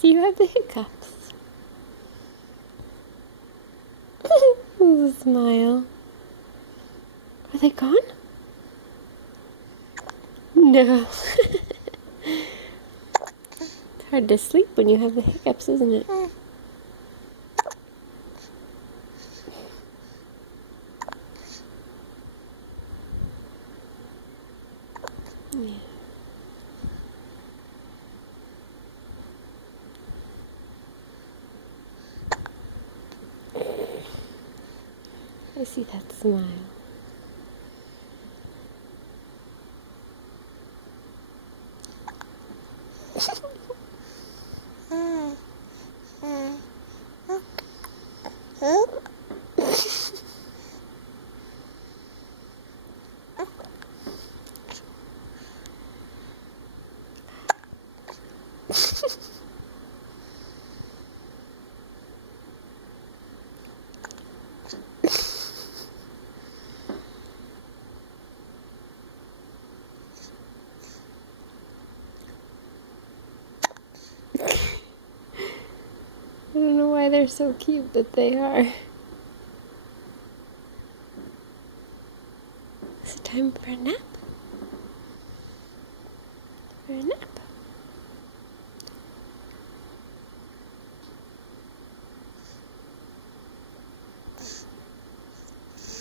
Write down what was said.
Do you have the hiccups? There's a smile. Are they gone? No. It's hard to sleep when you have the hiccups, isn't it? Yeah. I see that smile. I don't know why they're so cute, but they are. Is it time for a nap? For a nap?